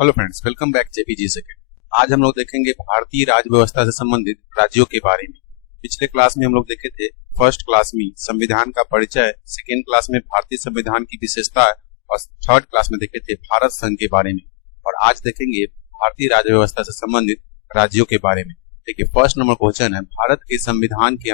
Hello friends, welcome back JPG second. आज हम लोग देखेंगे भारतीय राज्य व्यवस्था से संबंधित राज्यों के बारे में। पिछले क्लास में हम लोग देखे थे फर्स्ट क्लास में संविधान का परिचय, सेकेंड क्लास में भारतीय संविधान की विशेषता और थर्ड क्लास में देखे थे भारत संघ के बारे में। और आज देखेंगे भारतीय राज्य व्यवस्था से संबंधित राज्यों के बारे में। देखिए, फर्स्ट नंबर क्वेश्चन है, भारत के संविधान के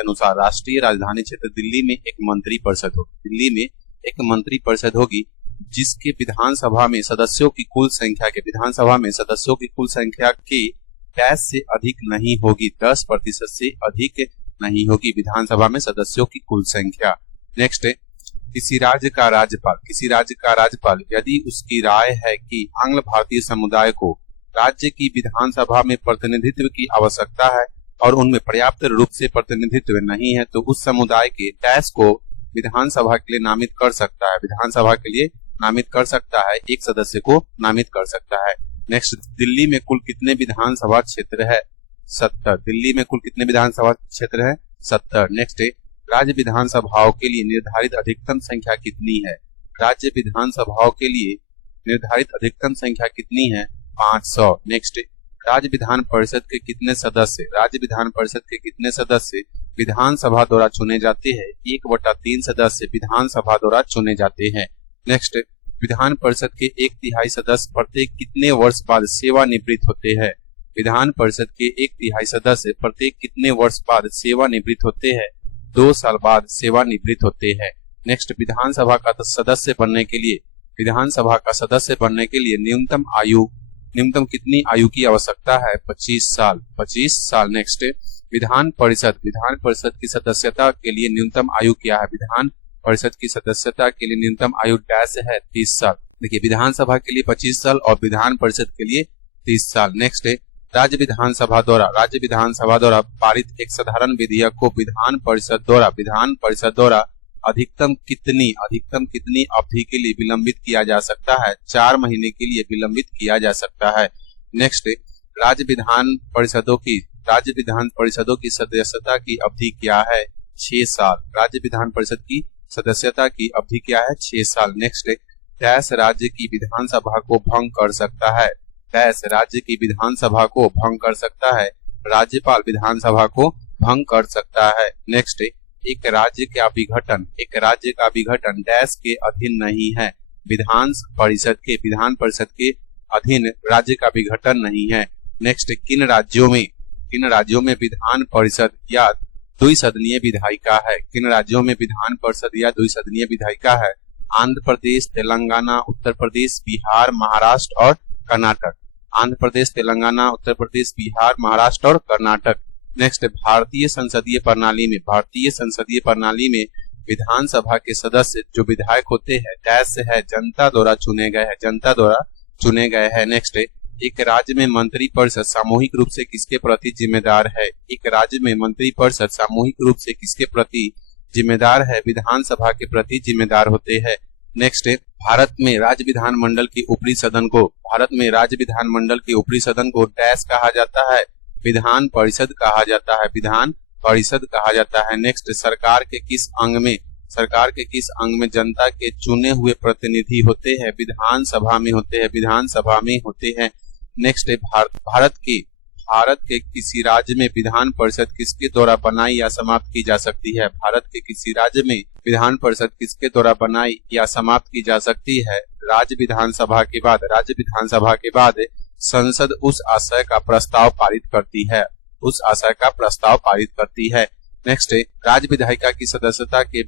अनुसार राष्ट्रीय राजधानी क्षेत्र दिल्ली में एक मंत्री परिषद होगी। दिल्ली में एक मंत्री परिषद होगी जिसके विधानसभा में सदस्यों की कुल संख्या के 10 से अधिक नहीं होगी, 10% से अधिक नहीं होगी विधानसभा में सदस्यों की कुल संख्या। नेक्स्ट है, किसी राज्य का राज्यपाल यदि उसकी राय है कि आंग्ल भारतीय समुदाय को राज्य की विधानसभा में प्रतिनिधित्व की आवश्यकता है और उनमें पर्याप्त रूप से प्रतिनिधित्व नहीं है, तो उस समुदाय के डैश को विधानसभा के लिए नामित कर सकता है। विधानसभा के लिए नामित कर सकता है, एक सदस्य को नामित कर सकता है। नेक्स्ट, दिल्ली में कुल कितने विधानसभा क्षेत्र है? 70। दिल्ली में कुल कितने विधानसभा क्षेत्र है? 70। नेक्स्ट है, राज्य विधानसभाओं के लिए निर्धारित अधिकतम संख्या कितनी है? राज्य विधानसभाओं के लिए निर्धारित अधिकतम संख्या कितनी है? 500। नेक्स्ट, राज्य विधान परिषद के कितने सदस्य विधानसभा द्वारा चुने जाते हैं? 1/3 सदस्य विधानसभा द्वारा चुने जाते हैं। नेक्स्ट, विधान परिषद के 1/3 सदस्य प्रत्येक कितने वर्ष बाद सेवानिवृत्त होते हैं? विधान परिषद के 1/3 सदस्य प्रत्येक कितने वर्ष बाद सेवानिवृत्त होते हैं? 2 साल बाद सेवानिवृत्त होते हैं। नेक्स्ट, विधानसभा का सदस्य बनने के लिए न्यूनतम कितनी आयु की आवश्यकता है? 25 साल। नेक्स्ट, विधान परिषद की सदस्यता के लिए न्यूनतम आयु क्या है? विधान परिषद की सदस्यता के लिए न्यूनतम आयु डैश है 30 साल। देखिए, विधानसभा के लिए 25 साल और विधान परिषद के लिए 30 साल। नेक्स्ट है, राज्य विधानसभा द्वारा पारित एक साधारण विधेयक को विधान परिषद द्वारा अधिकतम कितनी अवधि के लिए विलंबित किया जा सकता है? 4 महीने के लिए विलंबित किया जा सकता है। नेक्स्ट, राज्य विधान परिषदों की सदस्यता की अवधि क्या है? 6 साल। राज्य विधान परिषद की सदस्यता की अवधि क्या है? 6 साल। नेक्स्ट, डैश राज्य की विधानसभा को भंग कर सकता है? डैश राज्य की विधानसभा को भंग कर सकता है? राज्यपाल विधानसभा को भंग कर सकता है। नेक्स्ट, एक राज्य का विघटन डैश के अधीन नहीं है? विधान परिषद के अधीन राज्य का विघटन नहीं है। नेक्स्ट, किन राज्यों में विधान परिषद या द्विसदनीय विधायिका है? किन राज्यों में विधान परिषद या द्विसदनीय विधायिका है? आंध्र प्रदेश, तेलंगाना, उत्तर प्रदेश, बिहार, महाराष्ट्र और कर्नाटक। आंध्र प्रदेश, तेलंगाना, उत्तर प्रदेश, बिहार, महाराष्ट्र और कर्नाटक। नेक्स्ट, भारतीय संसदीय प्रणाली में विधानसभा के सदस्य जो विधायक होते हैं डैश है जनता द्वारा चुने गए हैं। नेक्स्ट, एक राज्य में मंत्री परिषद सामूहिक रूप से किसके प्रति जिम्मेदार है? एक राज्य में मंत्री परिषद सामूहिक रूप से किसके प्रति जिम्मेदार है? विधानसभा के प्रति जिम्मेदार होते हैं। नेक्स्ट, भारत में राज्य विधानमंडल के ऊपरी सदन को डैश कहा जाता है? विधान परिषद कहा जाता है। नेक्स्ट, सरकार के किस अंग में जनता के चुने हुए प्रतिनिधि होते हैं? विधानसभा में होते हैं। नेक्स्ट, भारत के किसी राज्य में विधान परिषद किसके द्वारा बनाई या समाप्त की जा सकती है? भारत के किसी राज्य में विधान परिषद किसके द्वारा बनाई या समाप्त की जा सकती है? राज्य विधानसभा के बाद संसद उस आशय का प्रस्ताव पारित करती है। नेक्स्ट, राज्य विधायिका की सदस्यता के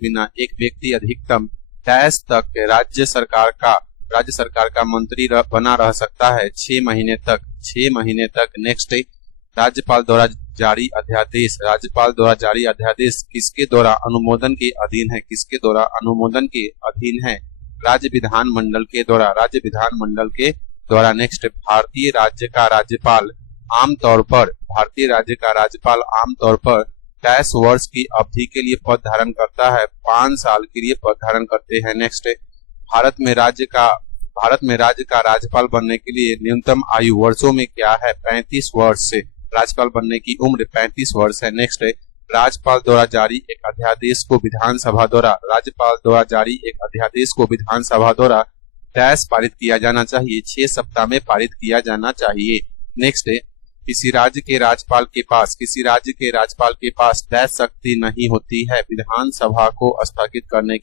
बिना एक व्यक्ति अधिकतम डैश तक राज्य सरकार का मंत्री बना रह सकता है? 6 महीने तक। नेक्स्ट, राज्यपाल द्वारा जारी अध्यादेश किसके द्वारा अनुमोदन के अधीन है? राज्य विधानमंडल के द्वारा। नेक्स्ट, भारतीय राज्य का राज्यपाल आमतौर पर डैश वर्ष की अवधि के लिए पद धारण करता है? 5 साल के लिए पद धारण करते हैं। नेक्स्ट, भारत में राज्य का राज्यपाल बनने के लिए न्यूनतम आयु वर्षों में क्या है? 35 वर्ष से। राज्यपाल बनने की उम्र 35 वर्ष है। नेक्स्ट, राज्यपाल द्वारा जारी एक अध्यादेश को विधानसभा द्वारा राज्यपाल द्वारा जारी एक अध्यादेश को विधानसभा द्वारा डैश पारित किया जाना चाहिए, 6 सप्ताह में पारित किया जाना चाहिए। नेक्स्ट है, किसी राज्य के राज्यपाल के पास डैश शक्ति नहीं होती है विधानसभा को स्थगित करने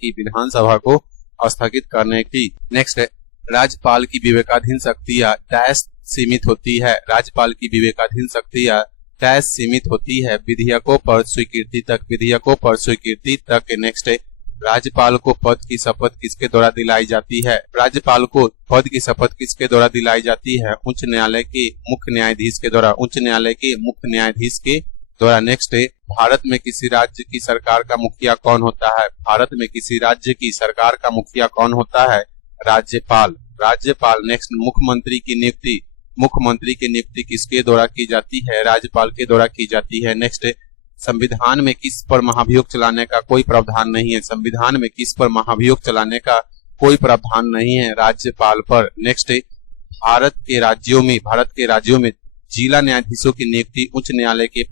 की। नेक्स्ट है, राज्यपाल की विवेकाधीन शक्तियां डैश सीमित होती है, राज्यपाल की विवेकाधीन शक्तियां डैश सीमित होती है विधेयकों पर स्वीकृति तक। नेक्स्ट है, राज्यपाल को पद की शपथ किसके द्वारा दिलाई जाती है, राज्यपाल को पद की शपथ किसके द्वारा दिलाई जाती है, उच्च न्यायालय के मुख्य न्यायाधीश के द्वारा। नेक्स्ट है, भारत में किसी राज्य की सरकार का मुखिया कौन होता है, राज्यपाल। नेक्स्ट, मुख्यमंत्री की नियुक्ति किसके द्वारा की जाती है, राज्यपाल के द्वारा की जाती है। नेक्स्ट, संविधान में किस पर महाभियोग चलाने का कोई प्रावधान नहीं है, राज्यपाल पर। नेक्स्ट, भारत के राज्यों में जिला न्यायाधीशों की नियुक्ति उच्च न्यायालय के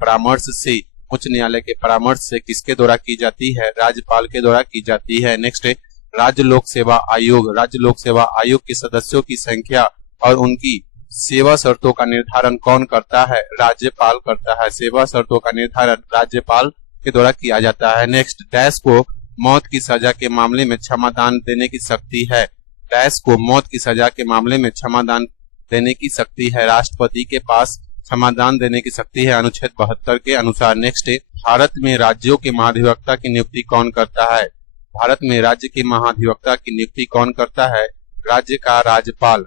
परामर्श से किसके द्वारा की जाती है, राज्यपाल के द्वारा की जाती है। नेक्स्ट, राज्य लोक सेवा आयोग के सदस्यों की संख्या और उनकी सेवा शर्तों का निर्धारण कौन करता है, राज्यपाल करता है। सेवा शर्तों का निर्धारण राज्यपाल के द्वारा किया जाता है। नेक्स्ट, डैश को मौत की सजा के मामले में क्षमादान देने की शक्ति है, राष्ट्रपति के पास क्षमादान देने की शक्ति है अनुच्छेद 72 के अनुसार। नेक्स्ट, भारत में राज्यों के महाधिवक्ता की नियुक्ति कौन करता है, राज्य का राज्यपाल।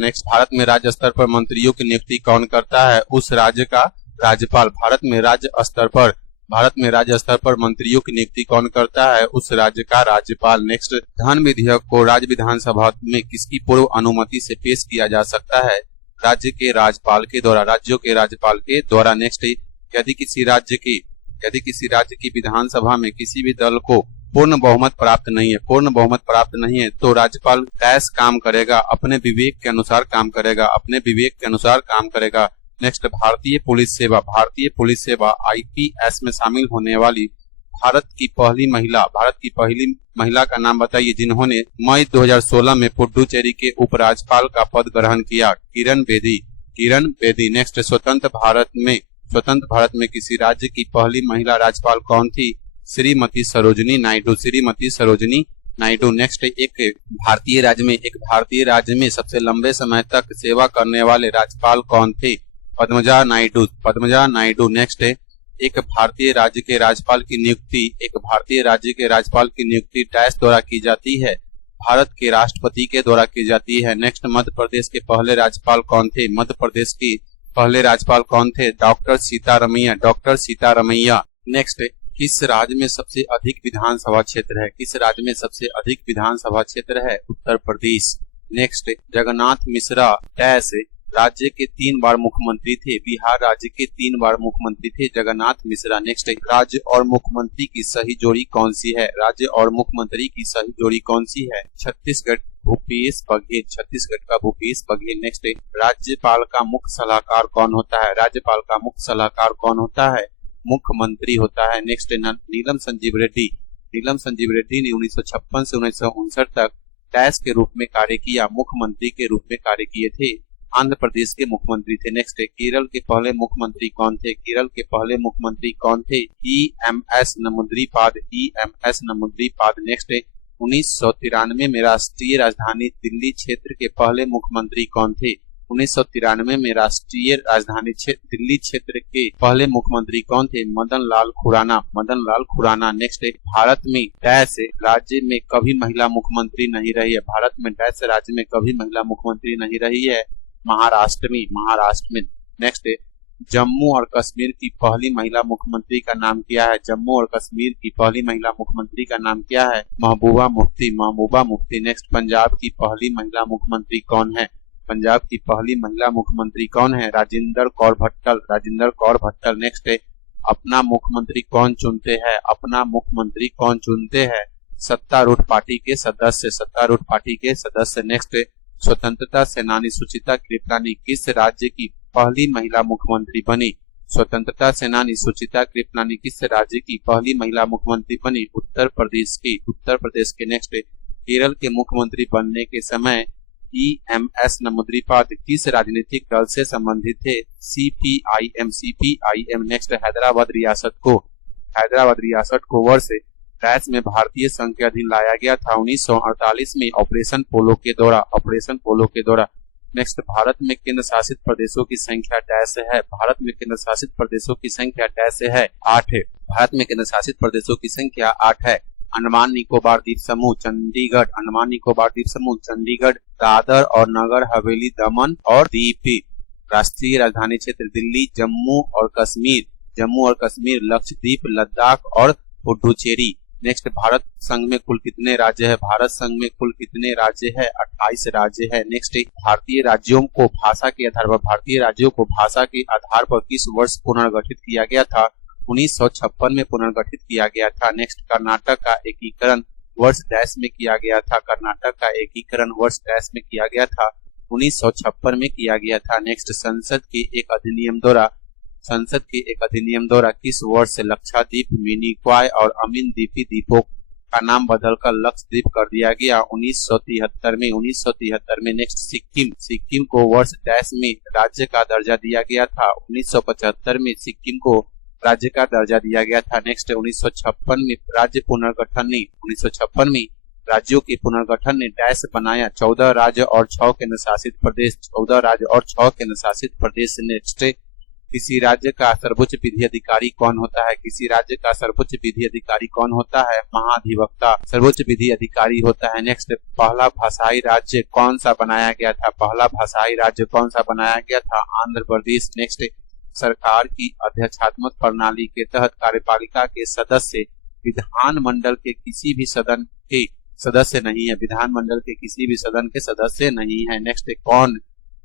नेक्स्ट, भारत में राज्य स्तर पर मंत्रियों की नियुक्ति कौन करता है, उस राज्य का राज्यपाल। भारत में राज्य स्तर पर मंत्रियों की नियुक्ति कौन करता है, उस राज्य का राज्यपाल। नेक्स्ट, धन विधेयक को राज्य विधानसभा में किसकी पूर्व अनुमति से पेश किया जा सकता है, राज्यों के राज्यपाल के द्वारा। नेक्स्ट, यदि किसी राज्य की विधानसभा में किसी भी दल को पूर्ण बहुमत प्राप्त नहीं है तो राज्यपाल डैश काम करेगा, अपने विवेक के अनुसार काम करेगा। नेक्स्ट, भारतीय पुलिस सेवा IPS में शामिल होने वाली भारत की पहली महिला का नाम बताइए जिन्होंने मई 2016 में पुडुचेरी के उपराज्यपाल का पद ग्रहण किया, किरण बेदी। नेक्स्ट, स्वतंत्र भारत में किसी राज्य की पहली महिला राज्यपाल कौन थी, श्रीमती सरोजिनी नायडू। नेक्स्ट, एक भारतीय राज्य में सबसे लंबे समय तक सेवा करने वाले राज्यपाल कौन थे, पद्मजा नायडू। नेक्स्ट, एक भारतीय राज्य के राज्यपाल की नियुक्ति डैश द्वारा की जाती है, भारत के राष्ट्रपति के द्वारा की जाती है। नेक्स्ट, मध्य प्रदेश के पहले राज्यपाल कौन थे, डॉक्टर सीतारमैया। नेक्स्ट, किस राज्य में सबसे अधिक विधानसभा क्षेत्र है, उत्तर प्रदेश। नेक्स्ट, जगन्नाथ मिश्रा डैश राज्य के 3 बार मुख्यमंत्री थे, बिहार राज्य के 3 बार मुख्यमंत्री थे जगन्नाथ मिश्रा। नेक्स्ट, राज्य और मुख्यमंत्री की सही जोड़ी कौन सी है, छत्तीसगढ़ का भूपेश बघेल। नेक्स्ट, राज्यपाल का मुख्य सलाहकार कौन होता है, मुख्यमंत्री होता है। नेक्स्ट, नीलम संजीव रेड्डी ने 1956 से 1959 तक डैश के रूप में कार्य किया, मुख्यमंत्री के रूप में कार्य किए थे, आंध्र प्रदेश के मुख्यमंत्री थे। नेक्स्ट, केरल के पहले मुख्यमंत्री कौन थे, EMS नमूद्रीपाद। नेक्स्ट, 1993 में राष्ट्रीय राजधानी दिल्ली क्षेत्र के पहले मुख्यमंत्री कौन थे, मदन लाल खुराना। नेक्स्ट, भारत में डैश राज्य में कभी महिला मुख्यमंत्री नहीं रही है, महाराष्ट्र में। नेक्स्ट, जम्मू और कश्मीर की पहली महिला मुख्यमंत्री का नाम क्या है, महबूबा मुफ्ती। नेक्स्ट, पंजाब की पहली महिला मुख्यमंत्री कौन है, राजिंदर कौर भट्टल। नेक्स्ट, अपना मुख्यमंत्री कौन चुनते हैं, सत्तारूढ़ पार्टी के सदस्य। नेक्स्ट, स्वतंत्रता सेनानी सुचिता कृपलानी किस राज्य की पहली महिला मुख्यमंत्री बनी, स्वतंत्रता सेनानी सुचित्रा कृपलानी किस राज्य की पहली महिला मुख्यमंत्री बनी? उत्तर प्रदेश की। उत्तर प्रदेश के। नेक्स्ट केरल के मुख्यमंत्री बनने के समय EMS नमूद्रीपाद किस राजनीतिक दल से संबंधित थे? CPIM। CPIM। नेक्स्ट हैदराबाद रियासत को वर्ष डैश में भारतीय संघ के अधीन लाया गया था? 1948 में ऑपरेशन पोलो के दौरान। नेक्स्ट भारत में केंद्र शासित प्रदेशों की संख्या डैश है? भारत में केंद्र शासित प्रदेशों की संख्या डैश है? 8 है। भारत में केंद्र शासित प्रदेशों की संख्या 8 है। अंडमान निकोबार द्वीप समूह चंडीगढ़, अंडमान निकोबार द्वीप समूह चंडीगढ़, दादर और नगर हवेली दमन और दीव। राष्ट्रीय राजधानी क्षेत्र दिल्ली, जम्मू और कश्मीर, लक्षद्वीप, लद्दाख और पुडुचेरी। नेक्स्ट भारत संघ में कुल कितने राज्य है? भारत संघ में कुल कितने राज्य है? 28 राज्य है। नेक्स्ट भारतीय राज्यों को भाषा के आधार पर किस वर्ष पुनर्गठित किया गया था? 1956 में पुनर्गठित किया गया था। नेक्स्ट कर्नाटक का एकीकरण वर्ष डैश में किया गया था? कर्नाटक का एकीकरण वर्ष डैश में किया गया था? 1956 में किया गया था। नेक्स्ट संसद के एक अधिनियम द्वारा किस वर्ष से लक्षद्वीप, मिनिकॉय और अमीन द्वीपी द्वीपों का नाम बदलकर लक्षद्वीप कर दिया गया? 1973 में। नेक्स्ट सिक्किम को वर्ष डैश में राज्य का दर्जा दिया गया था? 1975 में सिक्किम को राज्य का दर्जा दिया गया था। नेक्स्ट 1956 में राज्यों के पुनर्गठन ने डैश बनाया? 14 राज्य और 6 केंद्र शासित प्रदेश। नेक्स्ट किसी राज्य का सर्वोच्च विधि अधिकारी कौन होता है? महाधिवक्ता सर्वोच्च विधि अधिकारी होता है। नेक्स्ट पहला भाषाई राज्य कौन सा बनाया गया था? आंध्र प्रदेश। नेक्स्ट सरकार की अध्यक्षात्मक प्रणाली के तहत कार्यपालिका के सदस्य विधानमंडल के किसी भी सदन के सदस्य नहीं है। नेक्स्ट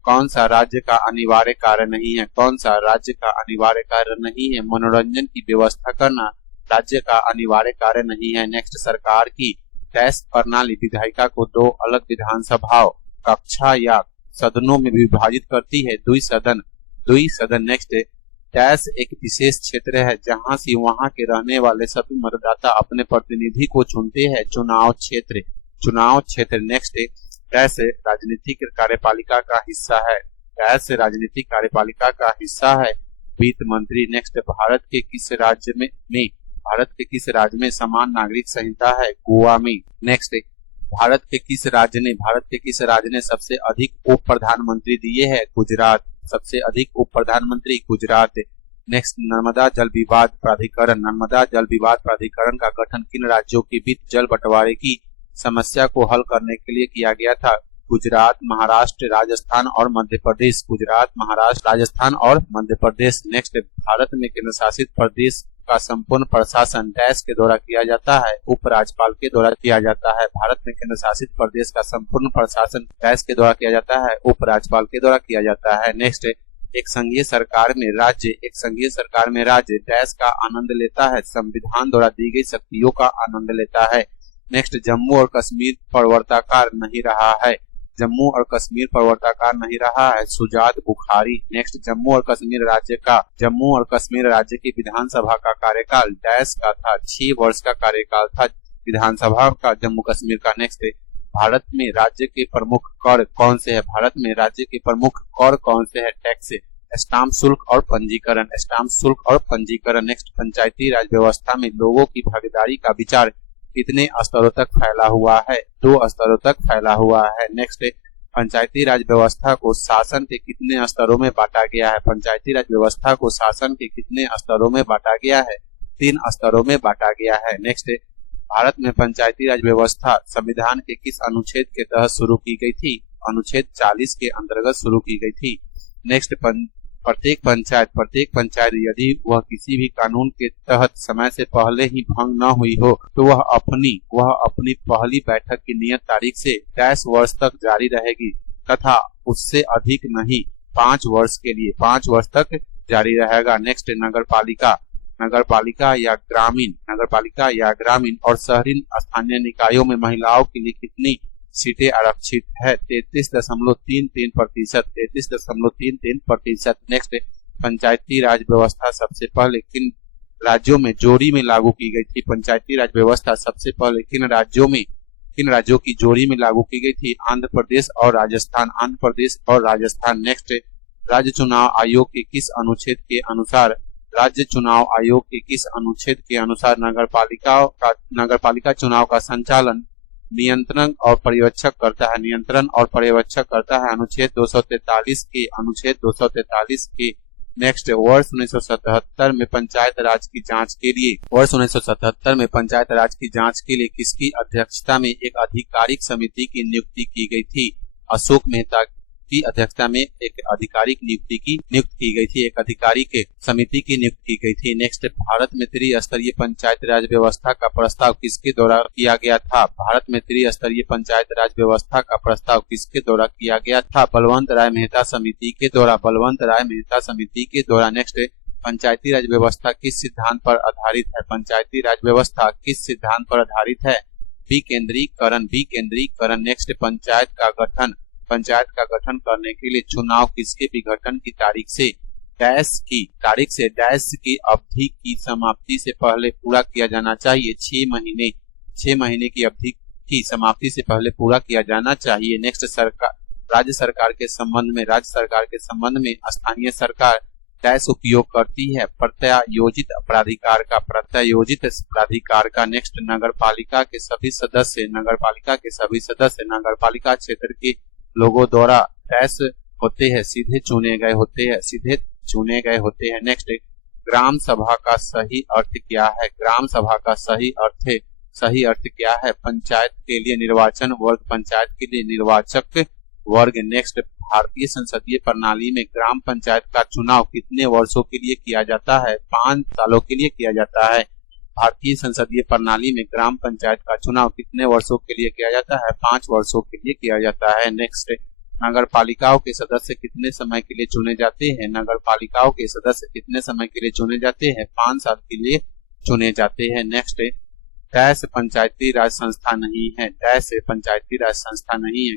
कौन सा राज्य का अनिवार्य कार्य नहीं है? मनोरंजन की व्यवस्था करना राज्य का अनिवार्य कार्य नहीं है। नेक्स्ट सरकार की डैश प्रणाली विधायिका को 2 अलग विधानसभाओं, कक्षा या सदनों में विभाजित करती है? द्विसदन। नेक्स्ट डैश एक विशेष क्षेत्र है जहां से वहां के रहने वाले सभी मतदाता अपने प्रतिनिधि को चुनते हैं? चुनाव क्षेत्र। नेक्स्ट डैश राजनीतिक कार्यपालिका का हिस्सा है? वित्त मंत्री। नेक्स्ट भारत के किस राज्य में समान नागरिक संहिता है? गोवा में। नेक्स्ट भारत के किस राज्य ने सबसे अधिक उप प्रधानमंत्री दिए हैं? गुजरात। सबसे अधिक उप प्रधानमंत्री गुजरात। नेक्स्ट नर्मदा जल विवाद प्राधिकरण का गठन किन राज्यों के बीच जल बंटवारे की समस्या को हल करने के लिए किया गया था? गुजरात, महाराष्ट्र, राजस्थान और मध्य प्रदेश। नेक्स्ट भारत में केंद्र शासित प्रदेश का संपूर्ण प्रशासन डैश के द्वारा किया जाता है? उपराज्यपाल के द्वारा किया जाता है। भारत में केंद्र शासित प्रदेश का संपूर्ण प्रशासन डैश के द्वारा किया जाता है? उपराज्यपाल के द्वारा किया जाता है। नेक्स्ट एक संघीय सरकार में राज्य डैश का आनंद लेता है? संविधान द्वारा दी गई शक्तियों का आनंद लेता है। नेक्स्ट जम्मू और कश्मीर प्रवर्ताकार नहीं रहा है? सुजात बुखारी। नेक्स्ट जम्मू और कश्मीर राज्य की विधानसभा का कार्यकाल डैश का था? 6 वर्ष का कार्यकाल था विधानसभा का जम्मू कश्मीर का। नेक्स्ट भारत में राज्य के प्रमुख कर कौन से है? टैक्स, स्टाम्प शुल्क और पंजीकरण। नेक्स्ट पंचायती राज व्यवस्था में लोगों की भागीदारी का विचार कितने स्तरों तक फैला हुआ है? 2 स्तरों तक फैला हुआ है। नेक्स्ट पंचायती राज व्यवस्था को शासन के कितने स्तरों में बांटा गया है? 3 स्तरों में बांटा गया है। नेक्स्ट भारत में पंचायती राज व्यवस्था संविधान के किस अनुच्छेद के तहत शुरू की गई थी? अनुच्छेद 40 के अंतर्गत शुरू की गई थी। नेक्स्ट प्रत्येक पंचायत यदि वह किसी भी कानून के तहत समय से पहले ही भंग न हुई हो तो वह अपनी पहली बैठक की नियत तारीख से 10 वर्ष तक जारी रहेगी तथा उससे अधिक नहीं 5 वर्ष तक जारी रहेगा। नेक्स्ट नगरपालिका या ग्रामीण और शहरी स्थानीय निकायों में महिलाओं के लिए कितनी सीटें आरक्षित है? 33.33%। नेक्स्ट पंचायती राज व्यवस्था सबसे पहले किन राज्यों में जोड़ी में लागू की गई थी? पंचायती राज व्यवस्था सबसे पहले किन राज्यों की जोड़ी में लागू की गई थी? आंध्र प्रदेश और राजस्थान। आंध्र प्रदेश और राजस्थान। नेक्स्ट, राज्य चुनाव आयोग के किस अनुच्छेद के अनुसार नगरपालिका चुनाव का संचालन, नियंत्रण और पर्यवेक्षक करता है? अनुच्छेद 243 के। नेक्स्ट, वर्ष 1977 में पंचायत राज की जांच के लिए किसकी अध्यक्षता में एक आधिकारिक समिति की नियुक्ति की गई थी? अशोक मेहता की अध्यक्षता में एक अधिकारी की समिति की नियुक्ति की गई थी। नेक्स्ट, भारत में त्रिस्तरीय पंचायत राज व्यवस्था का प्रस्ताव किसके द्वारा किया गया था? भारत में त्रिस्तरीय पंचायत राज व्यवस्था का प्रस्ताव किसके द्वारा किया गया था? बलवंत राय मेहता समिति के द्वारा। नेक्स्ट, पंचायती राज व्यवस्था किस सिद्धांत पर आधारित है? पंचायती राज व्यवस्था किस सिद्धांत पर आधारित है? विकेंद्रीकरण। नेक्स्ट, पंचायत का गठन करने के लिए चुनाव किसके विघटन की तारीख से डैश की अवधि की समाप्ति से पहले पूरा किया जाना चाहिए? 6 महीने की अवधि की समाप्ति से पहले पूरा किया जाना चाहिए। नेक्स्ट, राज्य सरकार के संबंध में स्थानीय सरकार डैश उपयोग करती है? प्रत्यायोजित प्राधिकार का। नेक्स्ट, नगरपालिका के सभी सदस्य नगरपालिका क्षेत्र के लोगों द्वारा डैश होते हैं, सीधे चुने गए होते हैं। नेक्स्ट, ग्राम सभा का सही अर्थ क्या है? सही अर्थ क्या है? पंचायत के लिए निर्वाचन वर्ग, पंचायत के लिए निर्वाचक वर्ग। नेक्स्ट, भारतीय संसदीय प्रणाली में ग्राम पंचायत का चुनाव कितने वर्षों के लिए किया जाता है? 5 सालों के लिए किया जाता है। भारतीय संसदीय प्रणाली में ग्राम पंचायत का चुनाव कितने वर्षों के लिए किया जाता है? 5 वर्षों के लिए किया जाता है। नेक्स्ट, नगरपालिकाओं के सदस्य कितने समय के लिए चुने जाते हैं? 5 साल के लिए चुने जाते हैं। नेक्स्ट, डैश पंचायती राज संस्था नहीं है?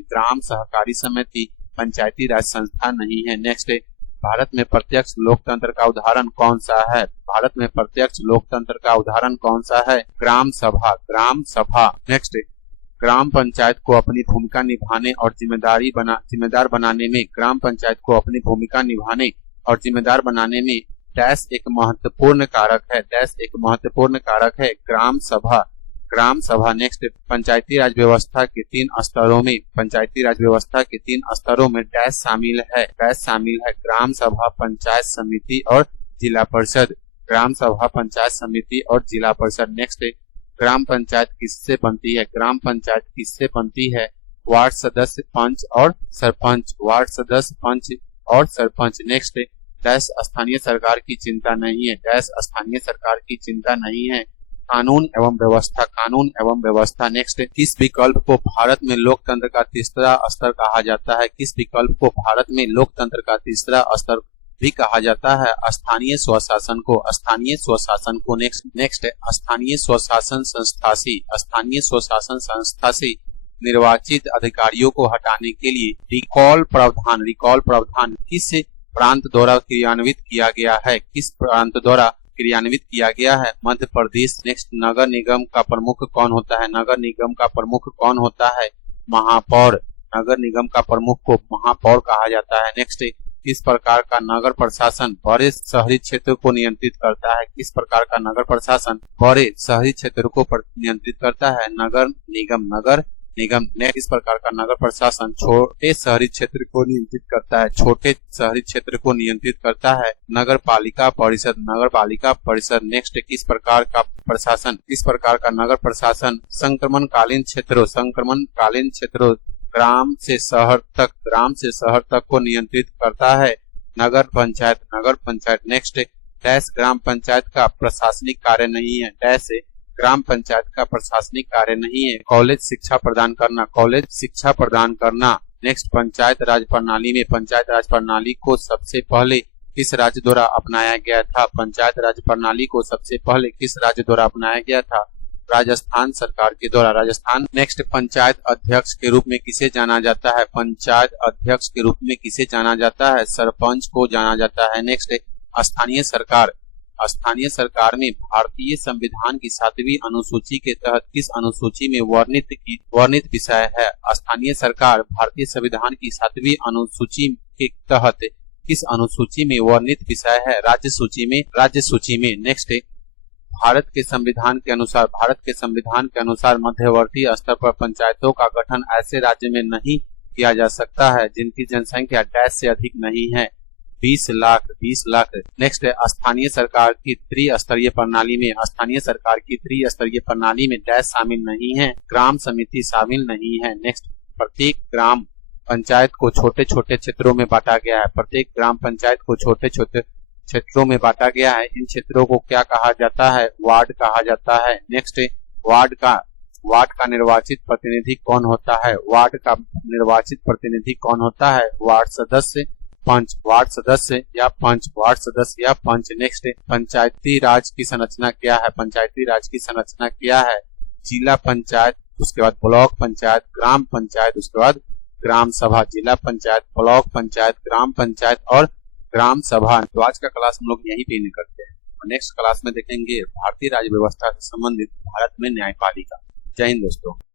ग्राम सहकारी समिति पंचायती राज संस्था नहीं है। नेक्स्ट, भारत में प्रत्यक्ष लोकतंत्र का उदाहरण कौन सा है? ग्राम सभा। नेक्स्ट, ग्राम पंचायत को अपनी भूमिका निभाने और जिम्मेदार बनाने में डैश एक महत्वपूर्ण कारक है? ग्राम सभा। नेक्स्ट, पंचायती राज व्यवस्था के 3 स्तरों में डैश शामिल है? ग्राम सभा, पंचायत समिति और जिला परिषद। नेक्स्ट, ग्राम पंचायत किससे बनती है? वार्ड सदस्य, पंच और सरपंच। नेक्स्ट, डैश स्थानीय सरकार की चिंता नहीं है। कानून एवं व्यवस्था। नेक्स्ट, किस विकल्प को भारत में लोकतंत्र का तीसरा स्तर कहा जाता है? भी कहा जाता है? स्थानीय स्वशासन को। नेक्स्ट, स्थानीय स्वशासन संस्था से निर्वाचित अधिकारियों को हटाने के लिए रिकॉल प्रावधान किस प्रांत द्वारा क्रियान्वित किया गया है? मध्य प्रदेश। नेक्स्ट, नगर निगम का प्रमुख कौन होता है? महापौर। नगर निगम का प्रमुख को महापौर कहा जाता है। नेक्स्ट, किस प्रकार का नगर प्रशासन बड़े शहरी क्षेत्र को नियंत्रित करता है? नगर निगम। किस प्रकार का नगर प्रशासन छोटे शहरी क्षेत्र को नियंत्रित करता है? नगर पालिका परिषद। नेक्स्ट, किस प्रकार का नगर प्रशासन संक्रमणकालीन क्षेत्रों ग्राम से शहर तक को नियंत्रित करता है? नगर पंचायत। नेक्स्ट, डैश ग्राम पंचायत का प्रशासनिक कार्य नहीं है? कॉलेज शिक्षा प्रदान करना। नेक्स्ट, पंचायत राज प्रणाली को सबसे पहले किस राज्य द्वारा अपनाया गया था? राजस्थान सरकार के द्वारा। नेक्स्ट, पंचायत अध्यक्ष के रूप में किसे जाना जाता है? सरपंच को जाना जाता है। नेक्स्ट, स्थानीय सरकार में भारतीय संविधान की 7वीं अनुसूची के तहत किस अनुसूची में वर्णित विषय है? स्थानीय सरकार भारतीय संविधान की 7वीं अनुसूची के तहत किस अनुसूची में वर्णित विषय है? राज्य सूची में। नेक्स्ट है, भारत के संविधान के अनुसार मध्यवर्ती स्तर पर पंचायतों का गठन ऐसे राज्य में नहीं किया जा सकता है जिनकी जनसंख्या डैश से अधिक नहीं है, 20 लाख। नेक्स्ट है, स्थानीय सरकार की त्रिस्तरीय प्रणाली में डैश शामिल नहीं है, ग्राम समिति शामिल नहीं है। नेक्स्ट, प्रत्येक ग्राम पंचायत को छोटे छोटे क्षेत्रों में बांटा गया है। इन क्षेत्रों को क्या कहा जाता है? वार्ड कहा जाता है। नेक्स्ट, वार्ड का निर्वाचित प्रतिनिधि कौन होता है? वार्ड सदस्य, पंच। नेक्स्ट, पंचायती राज की संरचना क्या है? जिला पंचायत, उसके बाद ब्लॉक पंचायत, ग्राम पंचायत, उसके बाद ग्राम सभा। जिला पंचायत, ब्लॉक पंचायत, ग्राम पंचायत और ग्राम सभा। तो आज का क्लास हम लोग यहीं पे करते हैं और नेक्स्ट क्लास में देखेंगे भारतीय राज्य व्यवस्था से संबंधित भारत में न्यायपालिका। जय हिंद दोस्तों।